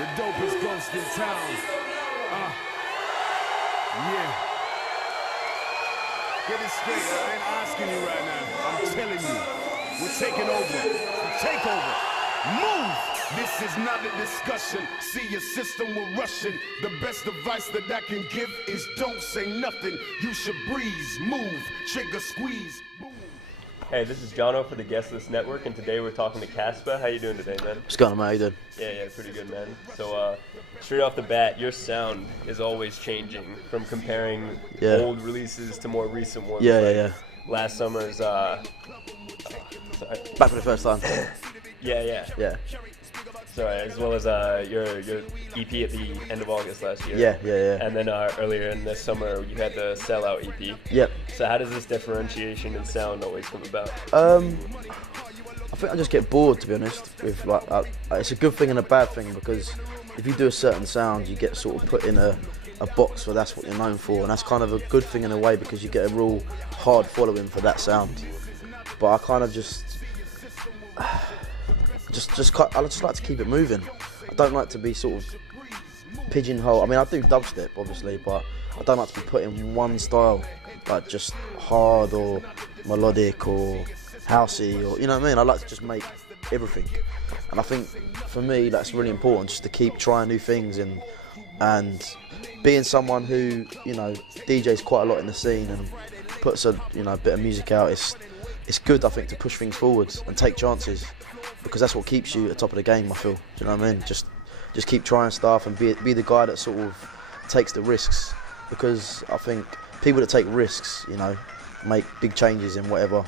The dopest ghost in town. Yeah. Get it straight. I ain't asking you right now. I'm telling you. We're taking over. The takeover. Move! This is not a discussion. See your system will rushing. The best advice that I can give is don't say nothing. You should breeze, move, trigger, squeeze. Boom. Hey, this is Johno for the Guestlist Network, and today we're talking to Caspa. How you doing today, man? What's going on, mate? How you doing? Yeah, pretty good, man. So, straight off the bat, your sound is always changing from comparing old releases to more recent ones. Yeah. Last summer's, Back for the first time. Yeah. Sorry, as well as your EP at the end of August last year. Yeah. And then earlier in the summer, you had the Sellout EP. Yep. So how does this differentiation in sound always come about? I think I just get bored, to be honest. With it's a good thing and a bad thing, because if you do a certain sound, you get sort of put in a box where that's what you're known for, and that's kind of a good thing in a way, because you get a real hard following for that sound. But I kind of I just like to keep it moving. I don't like to be sort of pigeonholed. I mean, I do dubstep, obviously, but I don't like to be put in one style, like just hard or melodic or housey, or you know what I mean. I like to just make everything, and I think for me that's really important, just to keep trying new things and being someone who DJs quite a lot in the scene and puts a bit of music out. It's good, I think, to push things forwards and take chances, because that's what keeps you at the top of the game, I feel. Do you know what I mean? Just keep trying stuff and be the guy that sort of takes the risks, because I think people that take risks, make big changes in whatever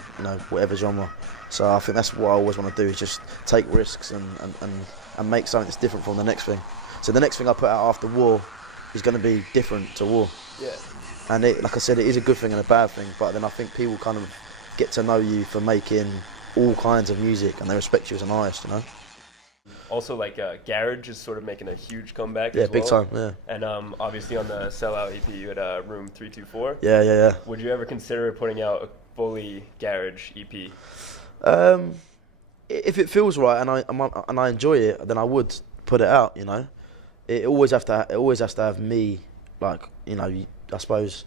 genre. So I think that's what I always want to do, is just take risks and make something that's different from the next thing. So the next thing I put out after War is going to be different to War. Yeah. And like I said, it is a good thing and a bad thing, but then I think people kind of get to know you for making all kinds of music, and they respect you as an artist, Also, Garage is sort of making a huge comeback. Yeah, as well. big time. Yeah. And obviously on the Sellout EP, you had Room 324. Yeah. Would you ever consider putting out a fully Garage EP? If it feels right and I enjoy it, then I would put it out. It always has to have me. I suppose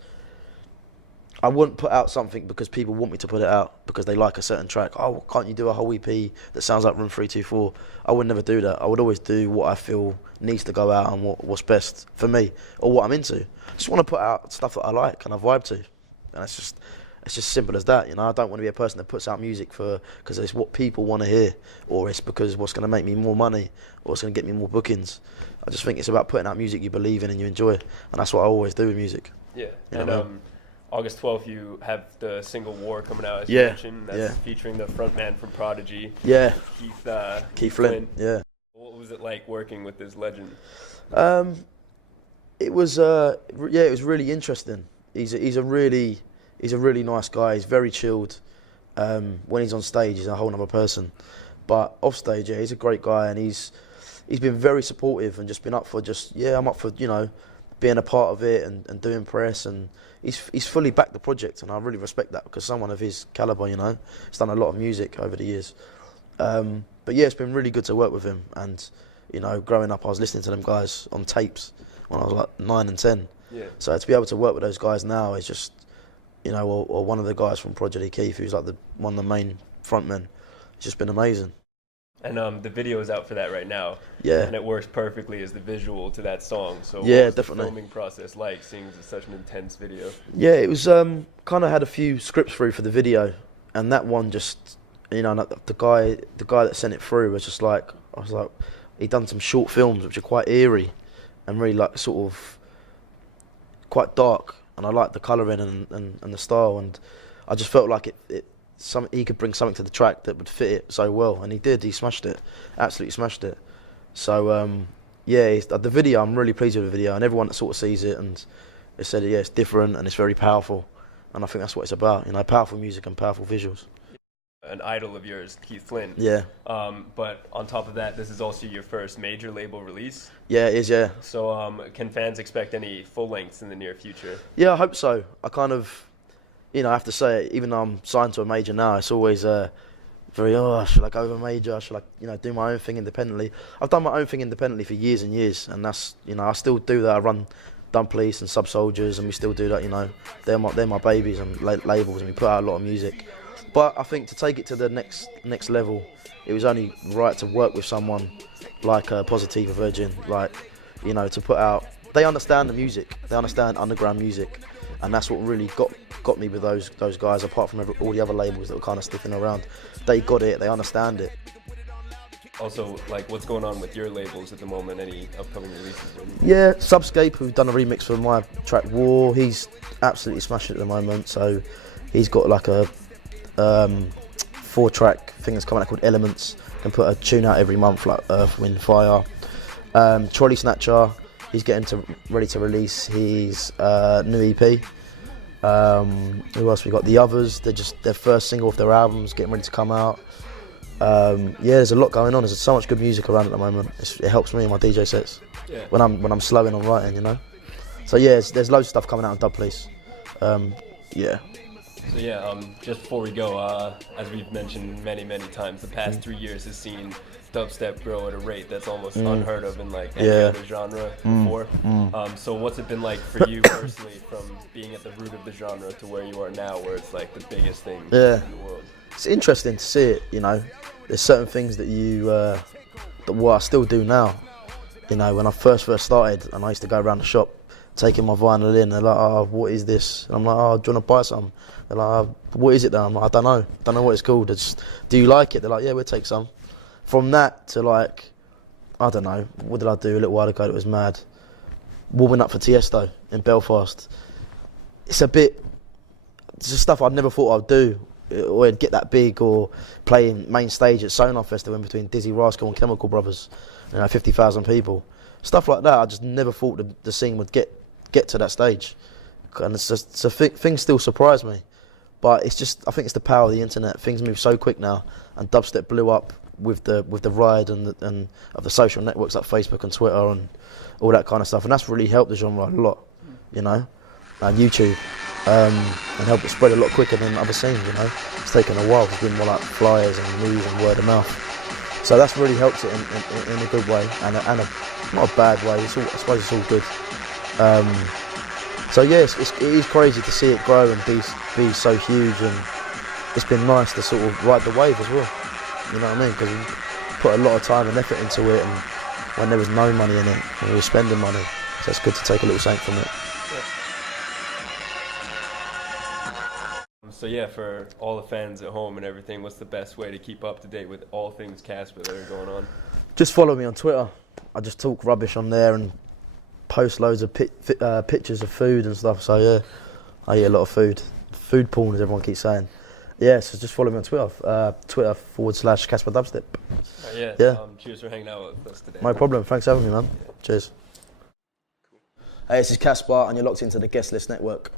I wouldn't put out something because people want me to put it out because they like a certain track. Oh, can't you do a whole EP that sounds like Room 324? I would never do that. I would always do what I feel needs to go out and what's best for me or what I'm into. I just want to put out stuff that I like and I vibe to, and it's just simple as that. I don't want to be a person that puts out music because it's what people want to hear, or it's because what's going to make me more money or what's going to get me more bookings. I just think it's about putting out music you believe in and you enjoy, and that's what I always do with music. Yeah. August 12th, you have the single War coming out, as you mentioned. That's featuring the frontman from Prodigy. Yeah. Keith Flint. Yeah. What was it like working with this legend? It was really interesting. He's a really nice guy. He's very chilled. When he's on stage, he's a whole other person. But off stage, he's a great guy, and he's been very supportive and just been up for I'm up for being a part of it and doing press, and he's fully backed the project, and I really respect that, because someone of his caliber, he's done a lot of music over the years. But yeah, it's been really good to work with him, and growing up I was listening to them guys on tapes when I was like 9 and 10. Yeah. So to be able to work with those guys now is just, or one of the guys from Prodigy, Keith, who's like one of the main frontmen, it's just been amazing. And the video is out for that right now. Yeah. And it works perfectly as the visual to that song. So yeah, what was definitely. the filming process like, seeing such an intense video? Yeah, it was kind of had a few scripts through for the video, and that one just, the guy that sent it through was just like, I was like, he'd done some short films which are quite eerie and really sort of quite dark, and I liked the colouring and the style, and I just felt like he could bring something to the track that would fit it so well, and he did. He smashed it, absolutely smashed it. So the video, I'm really pleased with the video, and everyone that sort of sees it and they said, it's different and it's very powerful, and I think that's what it's about, powerful music and powerful visuals. An idol of yours, Keith Flint. Yeah. But on top of that, this is also your first major label release. Yeah, it is. Yeah. So can fans expect any full lengths in the near future? Yeah, I hope so. I kind of, I have to say, even though I'm signed to a major now, it's always very, should I go with a major? Should I, do my own thing independently? I've done my own thing independently for years and years, and that's, I still do that. I run Dumb Police and Sub Soldiers, and we still do that. They're my babies and labels, and we put out a lot of music. But I think to take it to the next level, it was only right to work with someone like Positive or Virgin, to put out. They understand the music, they understand underground music, and that's what really got me with those guys. Apart from all the other labels that were kind of sticking around, they got it, they understand it. Also, what's going on with your labels at the moment? Any upcoming releases? Yeah, Subscape, who've done a remix for my track War. He's absolutely smashing it at the moment. So he's got a 4-track thing that's coming out called Elements. Can put a tune out every month, like Earth, Wind, Fire. Trolley Snatcher, he's ready to release his new EP. Who else we got? The Others, their first single off their album's getting ready to come out. There's a lot going on. There's so much good music around at the moment. It helps me in my DJ sets when I'm slowing on writing, So there's loads of stuff coming out on Dub Police. So just before we go, as we've mentioned many times, the past 3 years has seen dubstep grow at a rate that's almost unheard of in any other genre before. So what's it been like for you personally, from being at the root of the genre to where you are now, where it's the biggest thing in the world? It's interesting to see it. There's certain things that what I still do now. When I first started, and I used to go around the shop taking my vinyl in, they're like, "Oh, what is this?" And I'm like, "Oh, do you want to buy some?" They're like, "Oh, what is it then?" I'm like, "I don't know what it's called. Do you like it?" They're like, "Yeah, we'll take some." From that to I don't know, what did I do a little while ago that was mad? Warming up for Tiesto in Belfast. It's just stuff I'd never thought I'd do, or I'd get that big, or playing main stage at Sonar Festival in between Dizzy Rascal and Chemical Brothers, 50,000 people. Stuff like that, I just never thought the scene would get to that stage. And things still surprise me. But I think it's the power of the internet. Things move so quick now, and dubstep blew up with the ride and of the social networks like Facebook and Twitter and all that kind of stuff. And that's really helped the genre a lot, and YouTube. And helped it spread a lot quicker than other scenes, It's taken a while. It's been more like flyers and news and word of mouth. So that's really helped it in a good way, and not a bad way. I suppose it's all good. It is crazy to see it grow and be so huge, and it's been nice to sort of ride the wave as well. You know what I mean? Because we put a lot of time and effort into it, and when there was no money in it, and we were spending money, so it's good to take a little something from it. So for all the fans at home and everything, what's the best way to keep up to date with all things Caspa that are going on? Just follow me on Twitter. I just talk rubbish on there and post loads of pictures of food and stuff. So I eat a lot of food. Food porn, as everyone keeps saying. So just follow me on Twitter. Twitter.com/Caspa Dubstep. Cheers for hanging out with us today. No problem. Thanks for having me, man. Cheers. Hey, this is Caspa, and you're locked into the Guestlist Network.